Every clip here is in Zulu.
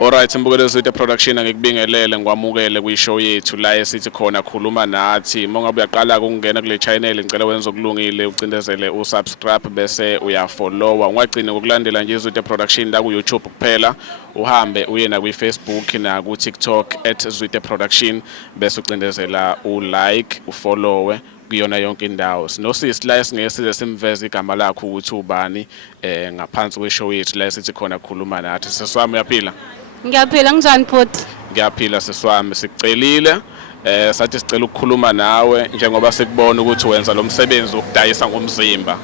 Alright, mbukelo Zwide Production ngikubingelele ngikwamukele kwishow yethu la esithi khona khuluma nathi. Mongabe uyaqala ukungena kule channel ngicela wenze okulungile ucindezele usubscribe bese uyafollowa. Ungagcina ukulandela nje Zwide Production la ku YouTube kuphela. Uhambe uye na kwi Facebook na ku TikTok @Zwide Production bese ucindezela ulike, ufollowe kuyona yonke indawo. Sinosisi la esingeke size simveze igama lakho ukuthi ubani ngaphansi kweshow yethu la esithi khona khuluma nathi. Seswami uyaphila? Ngiyaphila njani bhuti? Ngiyaphila seswami sikucelile sathi sicela ukukhuluma nawe njengoba sikubona ukuthi wenza lo msebenzi ukudayisa ngomzimba.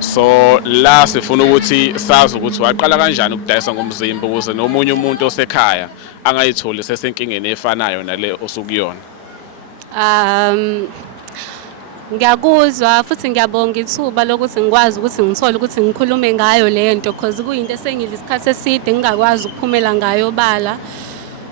So la sifuna ukuthi sazi ukuthi waqala kanjani ukudayisa ngomzimba ukuze nomunye umuntu osekhaya angayitholi sesenkingeni efanayo nale osukuyona. Ngiyakuzwa futhi ngiyabonga ithuba lokuthi ngikwazi ukuthi ngithole ukuthi ngikhulume ngayo lento because kuyinto esengile isikhathi eside ngingakwazi ukuphumela ngayo bala.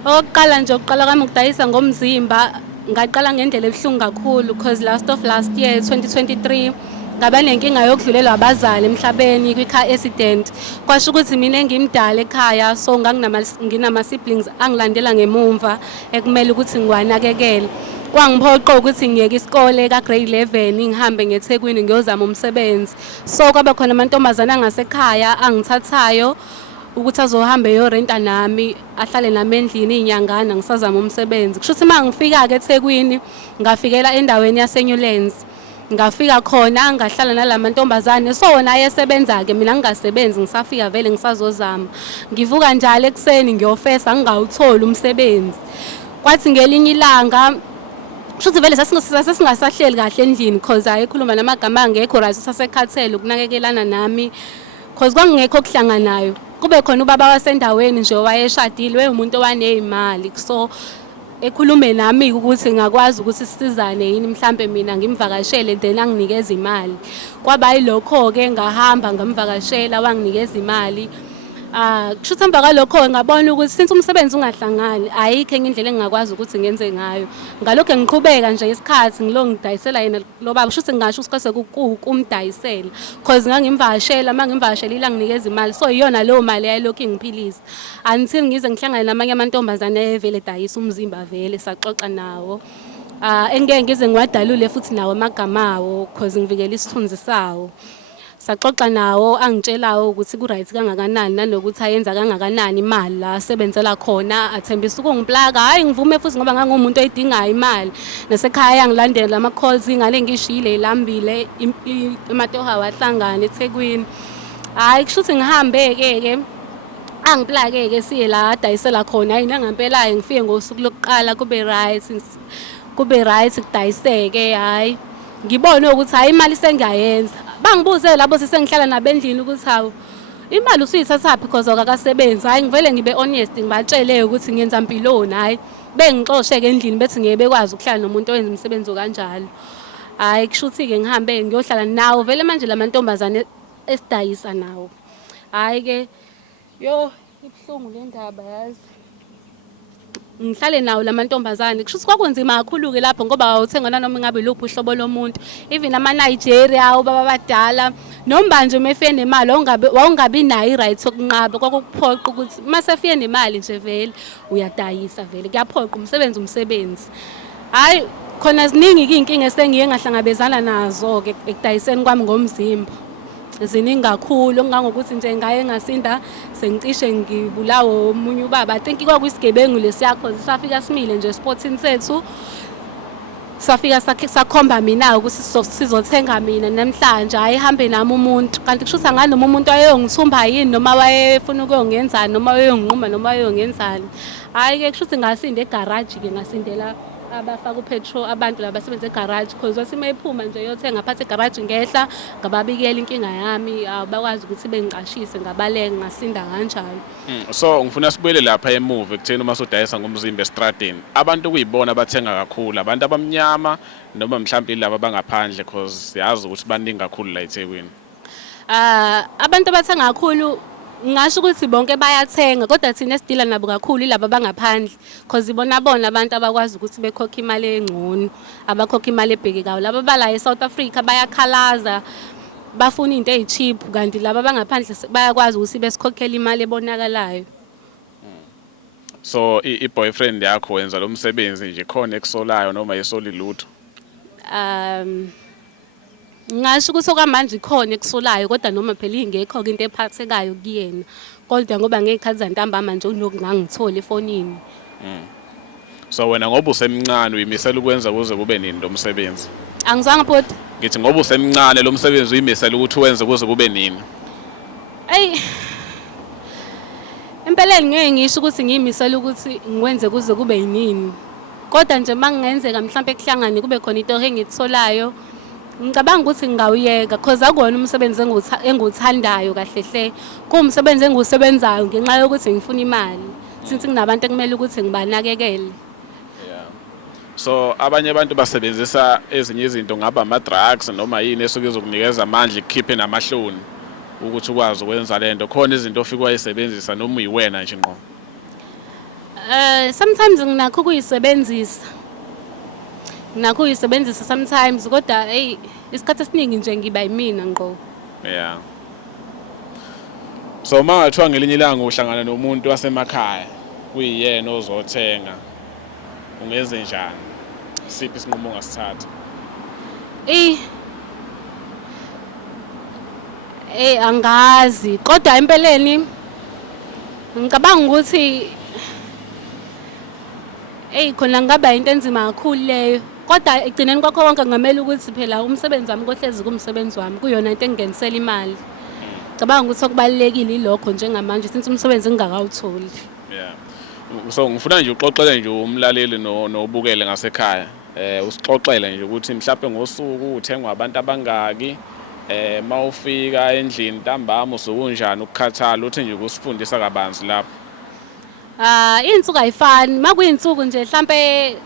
Oqala nje uqala kwami ukudayisa ngomzimba ngaqala ngendlela ebuhlungu kakhulu because last year 2023 ngaba nenkinga yokudlulelwa abazali emhlabeni kwi-car accident. Kwasho ukuthi mina engimdala ekhaya so nginama siblings angilandela ngemumva ekumele ukuthi ngiwanakekele. Kwangiphoqa ukuthi ngiyeke isikole ka grade 11 ngihambe ngeThekwini ngiyozama umsebenzi. So kwaba khona amantombazana ngasekhaya angithathayo ukuthi azohamba eyorenta nami ahlale nami endlini inyangana ngisazama umsebenzi. Kusho ukuthi mangifika ke eThekwini ngafikela endaweni yaseNewlands. Ngafika khona ngahlala nalamantombazane so wona ayesebenza ke mina ngingasebenzi ngisafika vele ngisazozama. Ngivuka njalo ekseni ngiyofesa ngingawuthola umsebenzi. Kwathi ngelinye ilanga Shuthi vele sasingasahleli kahle endlini because ayikhuluma namagama angekho right sasekhathele ukunakekelana nami because kwangekho okuhlanganayo. Kube khona ubaba wasendaweni nje wayeshadile umuntu owanezimali so ekhulume nami ukuthi ngakwazi ukuthi sisizane yini mhlambe mina ngimvakashele then anginikeze imali. Kwaba yilokho ke ngahamba ngamvakashela wanginikeza imali. Kushuthi emva kwalokho ngabona ukuthi since umsebenzi ungahlangani ayikho enye indlela engingakwazi ukuthi ngenze ngayo. Ngalokho ngiqhubeka nje isikhathi ngilongidayisela yena lo baba kushuthi ngisho usikose kumdayisela because ngangimvashela mangimvashela ilanginikeza imali so iyona leyo mali yayilokho ingiphilisa until ngize ngihlangane namanye amantombazane evele dayisa umzimba vele saxoxa nawo. Engeke ngize ngiwadalule futhi nawo amagama awo because ngivikela isithunzi sawo. Saxoxa nawo angitshelayo ukuthi ku right kangakanani nanokuthi ayenza kangakanani imali la asebenzela khona athembisa ukungiplaka hayi ngivume futhi ngoba ngangumuntu oyidingayo imali nasekhaya ngilandela ama calls ingane ngishile ilambile ematoha wahlangana eThekwini. Hayi kushuthi ngihambe ke angiplake ke siye la adayisela khona yina ngempela ngifike ngosuku lokuqala kube right kudayiseke hayi ngibone ukuthi hayi imali sengiyayenza. Bangibuze labo sisengihlala nabendlini ukuthi hawo imali usuyithatha because akakasebenzi. Hayi ngivele ngibe honest ngibatshele ukuthi ngenza impiloni hayi bengixosheke endlini bethi ngeke bekwazi ukuhlala nomuntu owenza umsebenzi kanjalo. Hayi kushuthi ke ngihambe ngiyohlala nawo vele manje lamantombazane esidayisa nawo. Hayi ke yo ibhlungu le ndaba yazi ngihlale nawo lamantombazane kushuthi kwakunzima kakhulu ke lapho ngoba awuthenga noma ngabe lokho uhlobo lomuntu even ama Nigeria ubaba badala noma nje mefike nemali wawungabi nayo right okunqaba kwakuphoqa ukuthi mase fike nemali nje vele uyadayisa vele kuyaphoqa umsebenzi. Hayi khona ziningi inkinga esengiye ngahlangabezana nazo ke ekudayiseni kwami ngomzimba. Ziningi kakhulu ngangokuthi nje ngaye ngasinda sengicishe ngibulawo omunye ubaba I think kwakuyisigebengu lesiyakho safika simile nje sportini sethu safika sakhomba mina ukuthi sizothenga mina namhlanje ayihambe nami umuntu kanti kushuthi nganoma umuntu ayongithumba yini noma wayefuna ukuyongenzani noma wayonginquma noma wayongenzani. Hayi ke kushuthi ngasinda egarage ke ngasindela abafaka upetrol abantu labasebenza egarage because wathi mayiphuma nje yothenga phakathi egarage ngehla ngababikela inkinga yami bakwazi ukuthi bengiqashise ngabaleke ngasinda kanjalo. So ngifuna sibuyele lapha emuva ekutheni uma sodayisa ngomzimba estradeni abantu kuyibona abathenga kakhulu abantu abamnyama noma mhlawumbe laba bangaphandle because siyazi ukuthi baningi kakhulu la eThekwini. Abantu abathenga kakhulu ngasho ukuthi bonke bayathenga kodwa thina esidila nabo kakhulu ilaba bangaphandle because ibona abantu abakwazi ukuthi bekhokhe imali engcono abakhokha imali ebhekekayo. Laba bala eSouth Africa bayakhalaza bafuna into ezicheap kanti laba bangaphandle bayakwazi ukuthi besikhokhele imali ebonakalayo. So i-boyfriend yakho wenza lo msebenzi nje khona ekusolayo noma yesoli lutho? Ngasho ukuthi okwamanje ikhona ekusolayo kodwa noma phela ingekho-ke into ephathekayo kuyena kodwa ngoba ngey'khathi zantambama nje unokungangitholi efonini. So wena ngoba usemncane uyimisela ukwenza kuze kube nini lo msebenzi? Angizwanga bhuti? Ngithi ngoba usemncane lo msebenzi uyimisela ukuthi wenze kuze kube nini? Eyi, empeleni ngeke ngisho ukuthi ngiyimisela ukuthi ngiwenze kuze kube yinini. Kodwa nje uma kungenzeka mhlawumpe kuhlangane kube khona into engitholayo, ngicabanga ukuthi ngingawuyeka cause akuwona umsebenzi engiwuthandayo kahle hle. Kuwumsebenzi engiwusebenzayo ngenxa yokuthi ngifuna imali. Since nginabantu ekumele ukuthi ngibanakekele. So abanye abantu basebenzisa ezinye izinto ngaba ama-drugs noma yini esuke izokunikeza amandla ikukhiphe namahloni ukuthi ukwazi ukwenza lento. Khona izinto ofika wayisebenzisa noma uyiwena nje ngqo? Sometimes nginakho ukuyisebenzisa. Nginakho ukuyisebenzisa sometimes kodwa hey isikhathi esiningi nje ngiba yimina ngqo. Yeah. So mangathiwa ngelinye ilanga uhlangana nomuntu wasemakhaya kuyiyena ozothenga ungenze njani? Siphi isinqumo ongasithatha? Angazi kodwa empeleni ngicabanga ukuthi khona ngaba into enzima kakhulu leyo kodwa egcineni kwakho konke ngamele ukuthi phela umsebenzi wami kohlezi kumsebenzi wami kuyona into engingenisela imali. Ngicabanga ukuthi okubalekile ilokho njengamanje since umsebenzi ngingakawutholi. Yeah. So ngifuna nje uxoxele nje umlaleli nobukele ngasekhaya. Usixoxele nje ukuthi mhlawumbe ngosuku uthengwa abantu abangaki, mawufika endlini ntambama usukunjani ukukhathala uthi nje kusifundisa kabanzi lapho. Iy'nsuku ayifani makuyinsuku nje mhlampe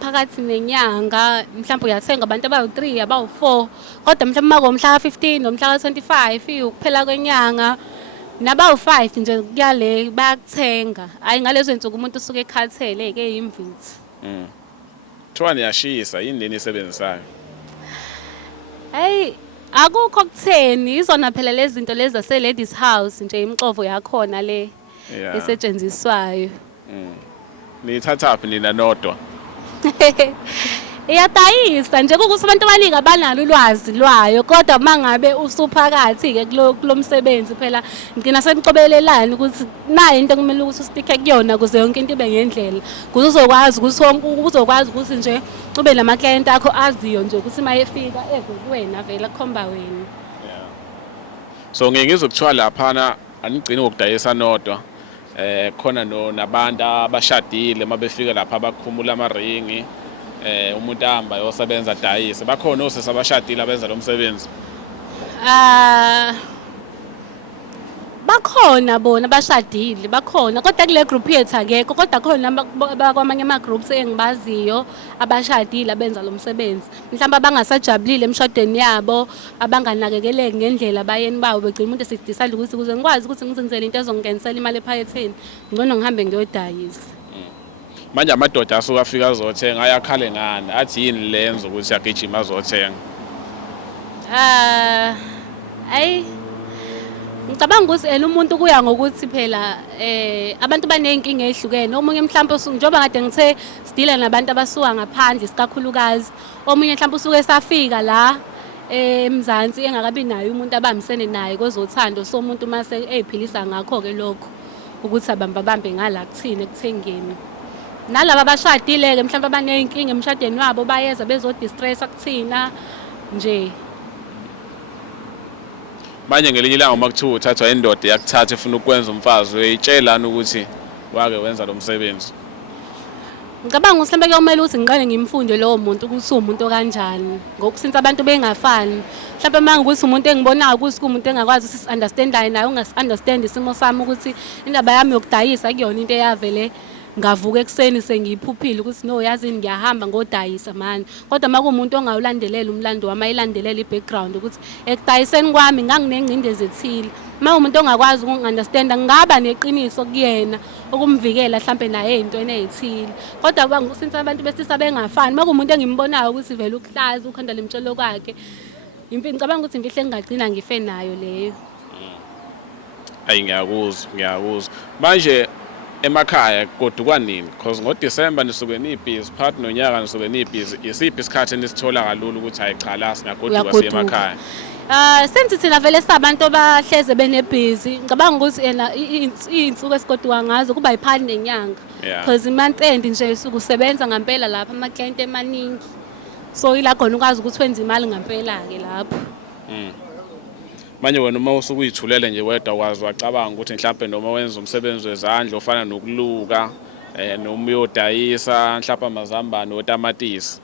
phakathi nenyanga mhlampe uyathenga abantu abawu-3 abawu-4 kodwa mhlampe makuwumhla ka-15 nomhla ka-25 ukuphela kwenyanga nabawu-5 nje kuyale bayakuthenga. Hhayi ngalezo y'nsuku umuntu usuke ekhathele-ke yimvithi. Kuthiwa niyashisa yini leni esebenzisayo? Hhayi akukho kutheni izona phela lezi zinto lezi zase-ladies house nje imixovo yakhona le esetshenziswayo. Niyithathaphi nina nodwa? Iyadayisa nje kukuthi abantu abaningi abanalo ulwazi lwayo kodwa mangabe usuphakathi-ke kulo msebenzi phela ngina senicobelelana ukuthi nayo into kumele ukuthi ustikhe kuyona ukuze yonke into ibe ngendlela ukuze uzokwazi ukuthi nje ube namaklayenti akho aziyo nje ukuthi uma efika eve kuwena vele akhomba wena. So ngeke ngizokuthiwa laphana anigcini ngokudayisa nodwa. Khona nabantu abashadile mabefika lapha abakhumula amaringi. Umuntu ahamba yosebenza adayise bakhona osisi abashadile abenza lo msebenzi? Bakhona bona abashadile bakhona kodwa kule group yethu akekho kodwa khona kwamanye ama-groups engibaziyo abashadile abenza lo msebenzi mhlawumbe abangasajabulile emshadweni yabo abanganakekeleki ngendlela abayeni bawo begcina umuntu esidisayida ukuthi ukuze ngikwazi ukuthi ngizenzele into ezongingenisela imali ephaketheni ngcono ngihambe ngiyodayisa. Manje amadoda asuke afika azothenga ayakhale ngani athi yini lenzo ukuthi agijima azothenga? Ngicabanga ukuthi umuntu kuya ngokuthi phela abantu baney'nkinga ey'hlukene. Omunye mhlawumbe njengoba kade ngithe sidila nabantu abasuka ngaphandle isikakhulukazi. Omunye mhlawumbe usuke esafika la eMzansi engakabi nayo umuntu abambisene naye kwezothando. So umuntu mase ey'philisa ngakho-ke lokho ukuthi abambe ngala kuthina ekuthengeni. Nalaba abashadile-ke mhlawumbe abaney'nkinga emshadweni wabo bayeza bezodistressa kuthina nje. Manje ngelinye ilanga uma kuthiwa uthathwa indoda yakuthatha ifuna ukwenza umfazi uyayitshelani ukuthi wake wenza lo msebenzi? Ngicabanga ukuthi mhlawumbe kumele ukuthi ngiqale ngimfunde lowo muntu ukuthi umuntu kanjani ngokusince abantu bengafani. Mhlawumbe mangukuthi umuntu engibonayo ukuthi kumuntu engakwazi ukuthi si-understandayo naye ungasi-understand isimo sami ukuthi indaba yami yokudayisa kuyona into eyavele ngavuka ekuseni sengiyiphuphile ukuthi no yazini ngiyahamba ngodayisa manje kodwa makumuntu ongawulandelela umlando wami ayilandelela i-background ukuthi ekudayiseni kwami nganginengcindezi ethile umuntu ongakwazi ukungi-understanda ngingaba neqiniso kuyena ukumvikela mhlawumbe naye ey'ntweni ey'thile kodwa since abantu besisa bengafani makumuntu engimbonayo ukuthi vele ukuhlaza ukhanda lemtshelo kwakhe ngicabanga ukuthi imfihlo engingagcina ngife nayo leyo. Ayi ngiyakuzwa manje emakhaya kodwa nini because ngoDisemba nisuke nibhizi phakathi nonyaka nisuke nibhizi isiphi isikhathi nisithola kalula ukuthi hayi cha la singagoduka siye emakhaya? Senthi thina vele sabantu abahleze benebhizi ngicabanga ukuthi iy'nsuku esigoduka ngazo kuba yiphakathi nenyanga because i-month end nje usuke usebenza ngampela lapha amaklayenti emaningi so ila khona ukwazi ukuthi wenze imali ngampela-ke lapho. Manje wena uma usuke uyithulele nje wedwa ukwazi wacabanga ukuthi mhlawumbe noma wenza umsebenzi wezandla ofana nokuluka noma uyodayisa mhlawumbe amazambane otamatisi?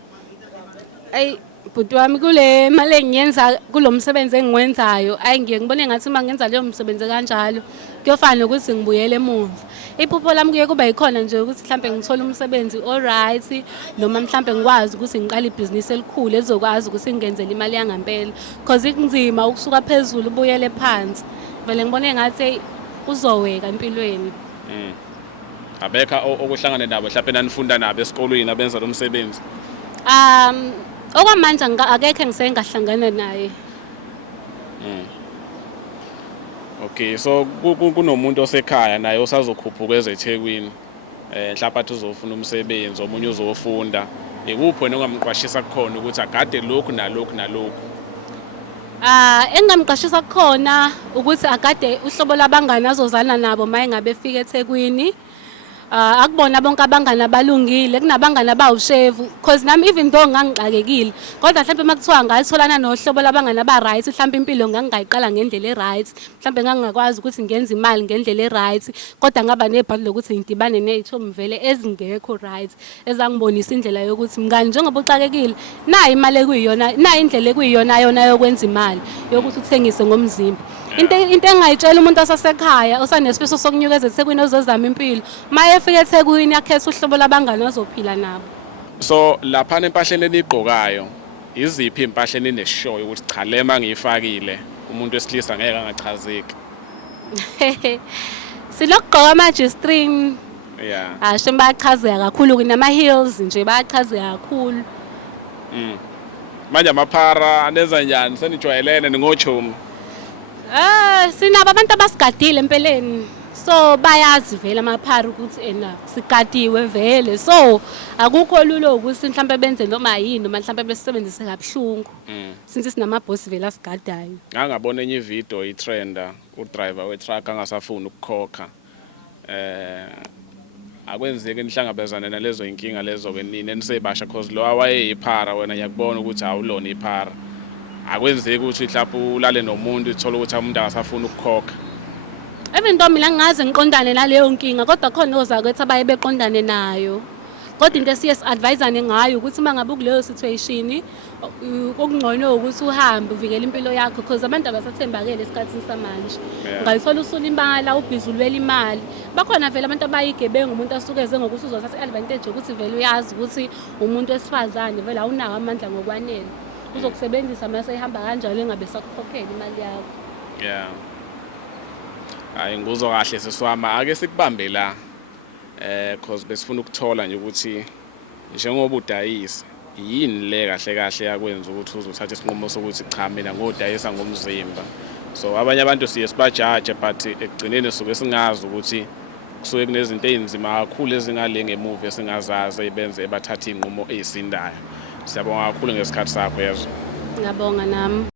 Ayi bhuti wami kule mali engiyenza kulo msebenzi engiwenzayo ngiye ngibone ngathi uma ngenza leyo msebenzi kanjalo kuyofana nokuthi ngibuyele emuva. Iphupho lami kuye kuba yikhona nje ukuthi mhlawumbe ngithole umsebenzi alright noma mhlawumbe ngikwazi ukuthi ngiqale ibhizinisi elikhulu ezokwazi ukuthi ngenzele imali yangampela because kunzima ukusuka phezulu ubuyele phansi. Vele ngibone ngathi uzoweka empilweni. Abekha okuhlangane nabo mhlawumbe nanifunda nabo esikolweni abenza lo msebenzi? Okwamanje akekho engisengahlangana naye. Okay, so kunomuntu osekhaya naye osazokhuphuka ezeThekwini mhlawumbe athi uzofuna umsebenzi omunye uzofunda ikuphi wena ongamqwashisa kukhona ukuthi agade lokhu nalokhu nalokhu? Engingamqashisa kukhona ukuthi agade uhlobo labangani azozana nabo maye ngabe efika eThekwini. Akubona bonke abangani abalungile kunabangani abawushevu because nami even though ngangixakekile kodwa mhlawumbe makuthiwa ngalitholana nohlobo labangani aba-right mhlawumbe impilo ngangingayiqala ngendlela e-right mhlawumbe ngangingakwazi ukuthi ngenze imali ngendlela e-right kodwa ngaba nebhadi lokuthi ngidibane ney'thomi vele ezingekho right ezangibonisa indlela yokuthi mngani njengoba uxakekile nayi imali ekuyiyona nayi indlela ekuyiyona yona yokwenza imali yokuthi uthengise ngomzimba. Into engayitshela umuntu osasekhaya osanesifiso sokunyuka ezeThekwini ozozama impilo maye efika eThekwini akhethe uhlobo labangani azophila nabo. So laphana empahleni enigqokayo iziphi impahla enineshoyo ukuthi cha le mangiyifakile umuntu wesilisa ngeke angachazeki? Silokugqoka ama-G-string. Yeah. Bayachazeka kakhulu nama-heels nje bayachazeka kakhulu. Manje amaphara aneza njani senijwayelene ningochomi? Sinabo abantu abasigadile empeleni so bayazi vele amaphara ukuthi sigadiwe vele so akukho lula ukuthi mhlawumbe benze noma yini noma mhlawumbe besebenzise kabuhlungu since sinamabhosi vele asigadayo. Ngangabona enye ivideo itrenda udriver wetruck angasafuni ukukhokha akwenzeki nihlangabezane nalezo inkinga lezo-ke nini enisebasha cause lo awayeyiphara wena ngiyakubona ukuthi awulona iphara akwenzeki ukuthi mhlawumbe ulale nomuntu uthola ukuthi umuntu akasafuni ukukhokha? Even though mina ngingaze ngiqondane naleyo nkinga kodwa khona ozakwethu abaye beqondane nayo kodwa into esiye si-advise-ane ngayo ukuthi uma ngabe kuleyo situation okungcono ukuthi uhambe uvikele impilo yakho because abantu abasathembakele esikhathini samanje. Ungayithola usulimala ubhizi ulwela imali bakhona vele abantu abayigebengu umuntu asuke eze ngokuthi uzothatha i-advantage yokuthi vele uyazi ukuthi umuntu wesifazane vele awunawo amandla ngokwanele uzokusebenzisa mase ihamba kanjalo engabe sakukhokhela imali yakho. Yeah. Hayi nguzwa kahle seswama ake sikubambe la because besifuna ukuthola nje ukuthi njengoba udayisa yini le kahle kahle yakwenza ukuthi uzothatha isinqumo sokuthi cha mina ngodayisa ngomzimba. So abanye abantu siye sibajaje but ekugcineni suke singazi ukuthi kusuke kunezinto ezinzima kakhulu ezingale ngemuva esingazazi ebenze bathatha inqumo ezisindayo. Siyabonga kakhulu ngesikhathi sakho yezo. Ngiyabonga nami.